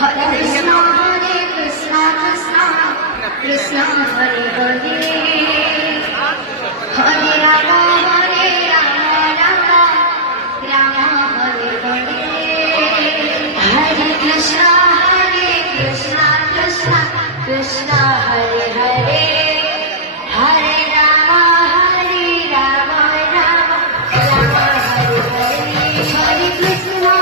Hare Krishna Krishna Krishna Hare Hare Hare Rama Rama Rama Hare Hare Hare Krishna Krishna Krishna Hare Hare Hare Rama Rama Rama Hare Hare Hare Krishna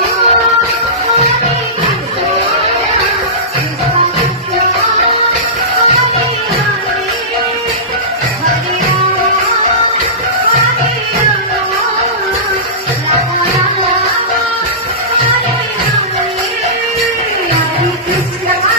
Krishna